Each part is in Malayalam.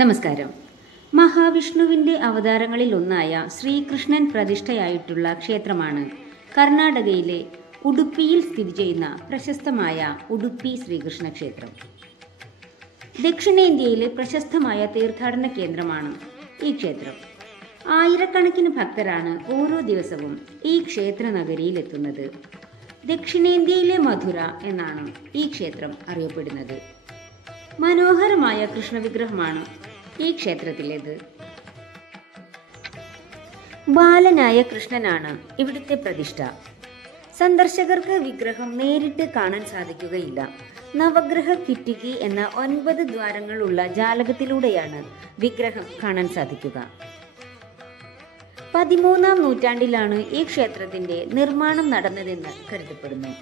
നമസ്കാരം. മഹാവിഷ്ണുവിന്റെ അവതാരങ്ങളിൽ ഒന്നായ ശ്രീകൃഷ്ണൻ പ്രതിഷ്ഠയായിട്ടുള്ള ക്ഷേത്രമാണ് കർണാടകയിലെ ഉഡുപ്പിയിൽ സ്ഥിതി ചെയ്യുന്ന പ്രശസ്തമായ ഉഡുപ്പി ശ്രീകൃഷ്ണ ക്ഷേത്രം. ദക്ഷിണേന്ത്യയിലെ പ്രശസ്തമായ തീർത്ഥാടന കേന്ദ്രമാണ് ഈ ക്ഷേത്രം. ആയിരക്കണക്കിന് ഭക്തരാണ് ഓരോ ദിവസവും ഈ ക്ഷേത്ര നഗരിയിൽ എത്തുന്നത്. ദക്ഷിണേന്ത്യയിലെ മധുര എന്നാണ് ഈ ക്ഷേത്രം അറിയപ്പെടുന്നത്. മനോഹരമായ കൃഷ്ണവിഗ്രഹമാണ് ഈ ക്ഷേത്രത്തിലേത്. ബാലനായ കൃഷ്ണനാണ് ഇവിടുത്തെ പ്രതിഷ്ഠ. സന്ദർശകർക്ക് വിഗ്രഹം നേരിട്ട് കാണാൻ സാധിക്കുകയില്ല. നവഗ്രഹ കിറ്റികി എന്ന 9 ദ്വാരങ്ങളുള്ള ജാലകത്തിലൂടെയാണ് വിഗ്രഹം കാണാൻ സാധിക്കുക. 13ാം നൂറ്റാണ്ടിലാണ് ഈ ക്ഷേത്രത്തിന്റെ നിർമ്മാണം നടന്നതെന്ന് കരുതപ്പെടുന്നു.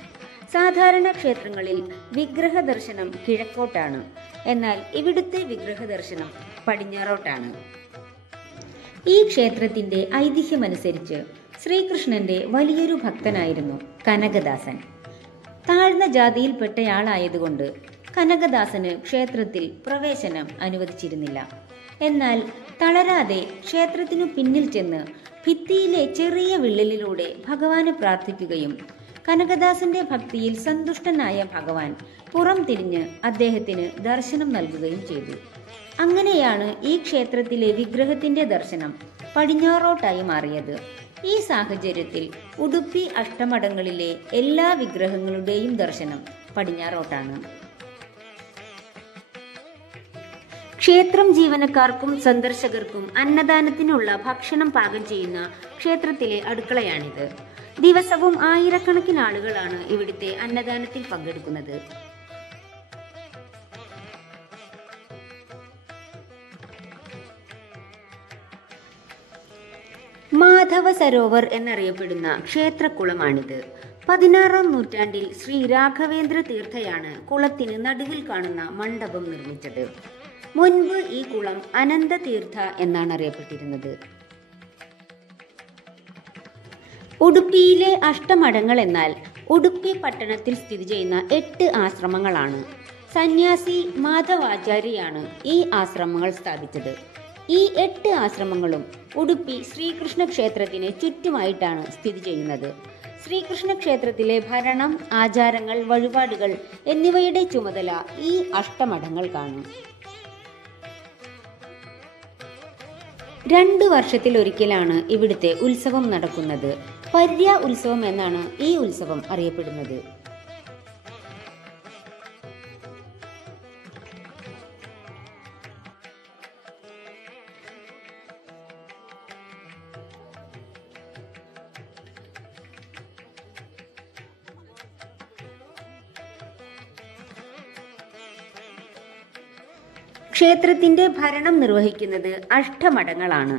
സാധാരണ ക്ഷേത്രങ്ങളിൽ വിഗ്രഹ ദർശനം കിഴക്കോട്ടാണ്, എന്നാൽ ഇവിടുത്തെ വിഗ്രഹ ദർശനം പടിഞ്ഞാറോട്ടാണ്. ഈ ക്ഷേത്രത്തിന്റെ ഐതിഹ്യമനുസരിച്ച് ശ്രീകൃഷ്ണന്റെ വലിയൊരു ഭക്തനായിരുന്നു കനകദാസൻ. താഴ്ന്ന ജാതിയിൽപ്പെട്ടയാളായതുകൊണ്ട് കനകദാസന് ക്ഷേത്രത്തിൽ പ്രവേശനം അനുവദിച്ചിരുന്നില്ല. എന്നാൽ തളരാതെ ക്ഷേത്രത്തിനു പിന്നിൽ ചെന്ന് ഭിത്തിയിലെ ചെറിയ വിള്ളലിലൂടെ ഭഗവാനെ പ്രാർത്ഥിക്കുകയും കനകദാസന്റെ ഭക്തിയിൽ സന്തുഷ്ടനായ ഭഗവാൻ പുറം തിരിഞ്ഞ് അദ്ദേഹത്തിന് ദർശനം നൽകുകയും ചെയ്തു. അങ്ങനെയാണ് ഈ ക്ഷേത്രത്തിലെ വിഗ്രഹത്തിന്റെ ദർശനം പടിഞ്ഞാറോട്ടായി മാറിയത്. ഈ സാഹചര്യത്തിൽ ഉഡുപ്പി അഷ്ടമഠങ്ങളിലെ എല്ലാ വിഗ്രഹങ്ങളുടെയും ദർശനം പടിഞ്ഞാറോട്ടാണ്. ക്ഷേത്രം ജീവനക്കാർക്കും സന്ദർശകർക്കും അന്നദാനത്തിനുള്ള ഭക്ഷണം പാകം ചെയ്യുന്ന ക്ഷേത്രത്തിലെ അടുക്കളയാണിത്. ദിവസവും ആയിരക്കണക്കിന് ആളുകളാണ് ഇവിടുത്തെ അന്നദാനത്തിൽ പങ്കെടുക്കുന്നത്. മാധവ സരോവർ എന്നറിയപ്പെടുന്ന ക്ഷേത്രക്കുളമാണിത്. 16ാം നൂറ്റാണ്ടിൽ ശ്രീ രാഘവേന്ദ്ര തീർത്ഥയാണ് കുളത്തിന് നടുവിൽ കാണുന്ന മണ്ഡപം നിർമ്മിച്ചത്. മുൻപ് ഈ കുളം അനന്ത തീർത്ഥ എന്നാണ് അറിയപ്പെട്ടിരുന്നത്. ഉഡുപ്പിയിലെ അഷ്ടമഠങ്ങൾ എന്നാൽ ഉഡുപ്പി പട്ടണത്തിൽ സ്ഥിതി ചെയ്യുന്ന 8 ആശ്രമങ്ങളാണ്. സന്യാസി മാധവാചാര്യയാണ് ഈ ആശ്രമങ്ങൾ സ്ഥാപിച്ചത്. ഈ 8 ആശ്രമങ്ങളും ഉഡുപ്പി ശ്രീകൃഷ്ണ ക്ഷേത്രത്തിന് ചുറ്റുമായിട്ടാണ് സ്ഥിതി ചെയ്യുന്നത്. ശ്രീകൃഷ്ണ ക്ഷേത്രത്തിലെ ഭരണം, ആചാരങ്ങൾ, വഴിപാടുകൾ എന്നിവയുടെ ചുമതല ഈ അഷ്ടമഠങ്ങൾക്കാണ്. 2 വർഷത്തിലൊരിക്കലാണ് ഇവിടുത്തെ ഉത്സവം നടക്കുന്നത്. പര്യ ഉത്സവം എന്നാണ് ഈ ഉത്സവം അറിയപ്പെടുന്നത്. ക്ഷേത്രത്തിന്റെ ഭരണം നിർവഹിക്കുന്നത് അഷ്ടമഠങ്ങളാണ്.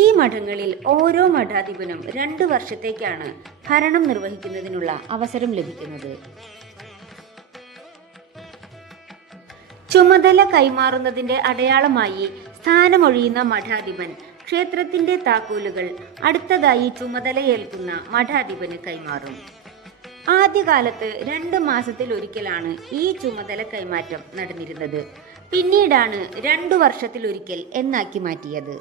ഈ മഠങ്ങളിൽ ഓരോ മഠാധിപനും 2 വർഷത്തേക്കാണ് ഭരണം നിർവഹിക്കുന്നതിനുള്ള അവസരം ലഭിക്കുന്നത്. ചുമതല കൈമാറുന്നതിന്റെ അടയാളമായി സ്ഥാനമൊഴിയുന്ന മഠാധിപൻ ക്ഷേത്രത്തിന്റെ താക്കോലുകൾ അടുത്തതായി ചുമതലയേൽക്കുന്ന മഠാധിപന് കൈമാറും. ആദ്യകാലത്ത് 2 മാസത്തിലൊരിക്കലാണ് ഈ ചുമതല കൈമാറ്റം നടന്നിരുന്നത്. പിന്നീടാണ് 2 വർഷത്തിലൊരിക്കൽ എന്നാക്കി മാറ്റിയത്.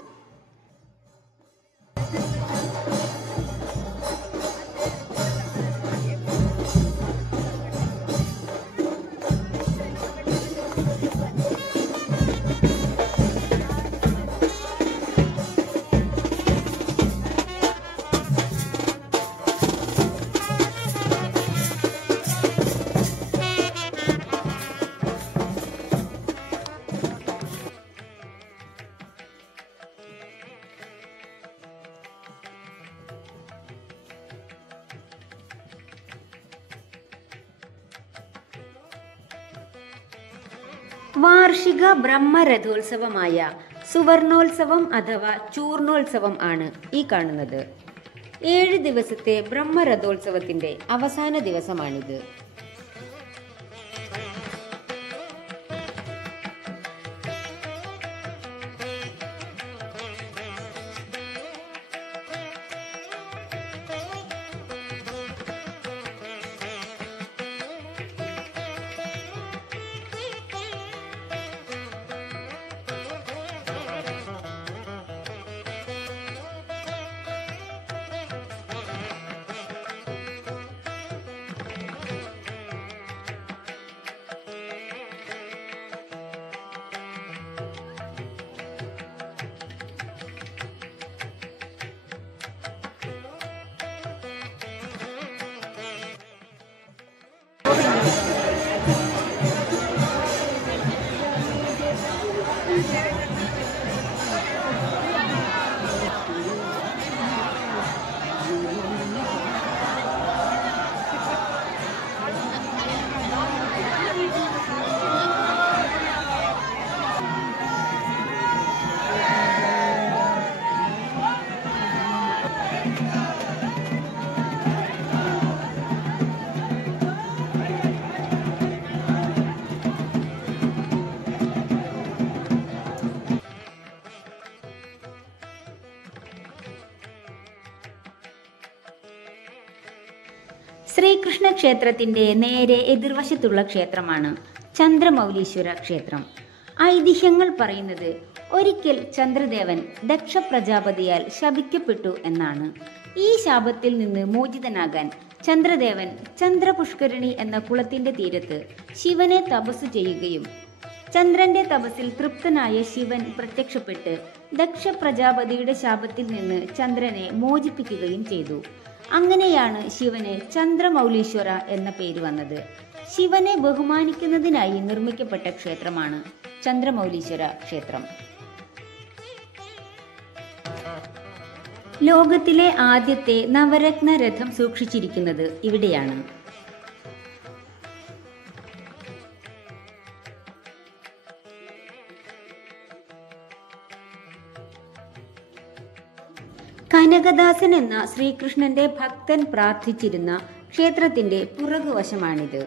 വാർഷിക ബ്രഹ്മരഥോത്സവമായ സുവർണോത്സവം അഥവാ ചൂർണോത്സവം ആണ് ഈ കാണുന്നത്. 7 ദിവസത്തെ ബ്രഹ്മരഥോത്സവത്തിന്റെ അവസാന ദിവസമാണിത്. ശ്രീകൃഷ്ണ ക്ഷേത്രത്തിന്റെ നേരെ എതിർവശത്തുള്ള ക്ഷേത്രമാണ് ചന്ദ്രമൗലീശ്വര ക്ഷേത്രം. ഐതിഹ്യങ്ങൾ പറയുന്നത് ഒരിക്കൽ ചന്ദ്രദേവൻ ദക്ഷ പ്രജാപതിയാൽ ശപിക്കപ്പെട്ടു എന്നാണ്. ഈ ശാപത്തിൽ നിന്ന് മോചിതനാകാൻ ചന്ദ്രദേവൻ ചന്ദ്രപുഷ്കരണി എന്ന കുളത്തിന്റെ തീരത്ത് ശിവനെ തപസ് ചെയ്യുകയും ചന്ദ്രന്റെ തപസ്സിൽ തൃപ്തനായ ശിവൻ പ്രത്യക്ഷപ്പെട്ട് ദക്ഷ പ്രജാപതിയുടെ ശാപത്തിൽ നിന്ന് ചന്ദ്രനെ മോചിപ്പിക്കുകയും ചെയ്തു. അങ്ങനെയാണ് ശിവന് ചന്ദ്രമൗലീശ്വര എന്ന പേര് വന്നത്. ശിവനെ ബഹുമാനിക്കുന്നതിനായി നിർമ്മിക്കപ്പെട്ട ക്ഷേത്രമാണ് ചന്ദ്രമൗലീശ്വര ക്ഷേത്രം. ലോകത്തിലെ ആദ്യത്തെ നവരത്ന രഥം സൂക്ഷിച്ചിരിക്കുന്നത് ഇവിടെയാണ്. കനകദാസൻ എന്ന ശ്രീകൃഷ്ണന്റെ ഭക്തൻ പ്രാർത്ഥിച്ചിരുന്ന ക്ഷേത്രത്തിന്റെ പുറകുവശമാണിത്.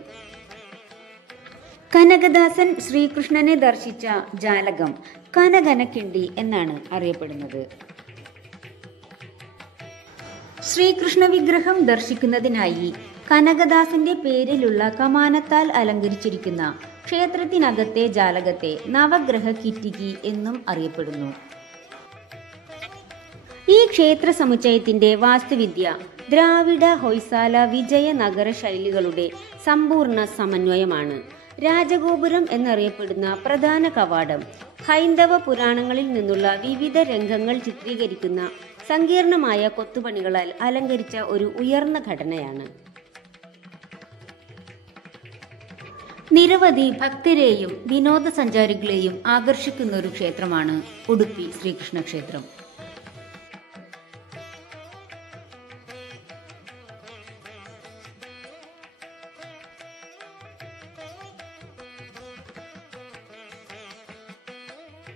കനകദാസൻ ശ്രീകൃഷ്ണനെ ദർശിച്ച ജാലകം കനകനക്കിണ്ടി എന്നാണ് അറിയപ്പെടുന്നത്. ശ്രീകൃഷ്ണ വിഗ്രഹം ദർശിക്കുന്നതിനായി കനകദാസന്റെ പേരിലുള്ള കമാനത്താൽ അലങ്കരിച്ചിരിക്കുന്ന ക്ഷേത്രത്തിനകത്തെ ജാലകത്തെ നവഗ്രഹ കിറ്റികി എന്നും അറിയപ്പെടുന്നു. ഈ ക്ഷേത്ര സമുച്ചയത്തിന്റെ വാസ്തുവിദ്യ ദ്രാവിഡ, ഹൊയ്സാല, വിജയനഗര ശൈലികളുടെ സമ്പൂർണ്ണ സമന്വയമാണ്. രാജഗോപുരം എന്നറിയപ്പെടുന്ന പ്രധാന കവാടം ഹൈന്ദവ പുരാണങ്ങളിൽ നിന്നുള്ള വിവിധ രംഗങ്ങൾ ചിത്രീകരിക്കുന്ന സങ്കീർണമായ കൊത്തുപണികളാൽ അലങ്കരിച്ച ഒരു ഉയർന്ന ഘടനയാണ്. നിരവധി ഭക്തരെയും വിനോദസഞ്ചാരികളെയും ആകർഷിക്കുന്ന ഒരു ക്ഷേത്രമാണ് ഉടുപ്പി ശ്രീകൃഷ്ണ ക്ഷേത്രം.